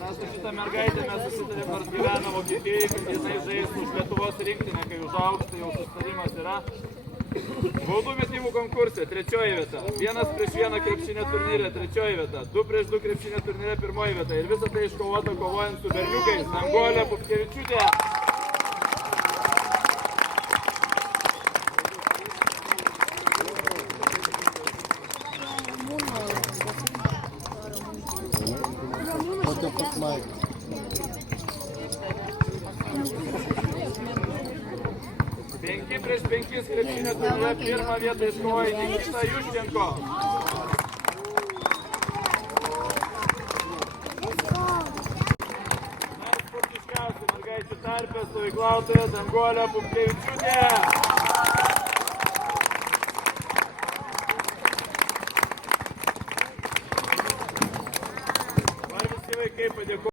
Mes su šitą mergaitę mes susitarėm, nors gyvena Vokietijai, kad jinai žais už Lietuvos rinktinę, kai užaugs, tai jau susitarimas yra. Baudų metimų konkurse 3 vieta, 1-1 krepšinio turnyre 3 vieta, 2-2 krepšinio turnyre 1 vieta ir visą tai iškovota kovojant su berniukais Danguolė Pupkevičiūtė. Penki prieš 5 krepšinio turnyre 1 vietą iškovojo Nikita Juščenko. Sportiškiausia mergaičių tarpe stovyklautoja Danguolė Pupkevičiūtė. Noriu visi vaikai padėkoti.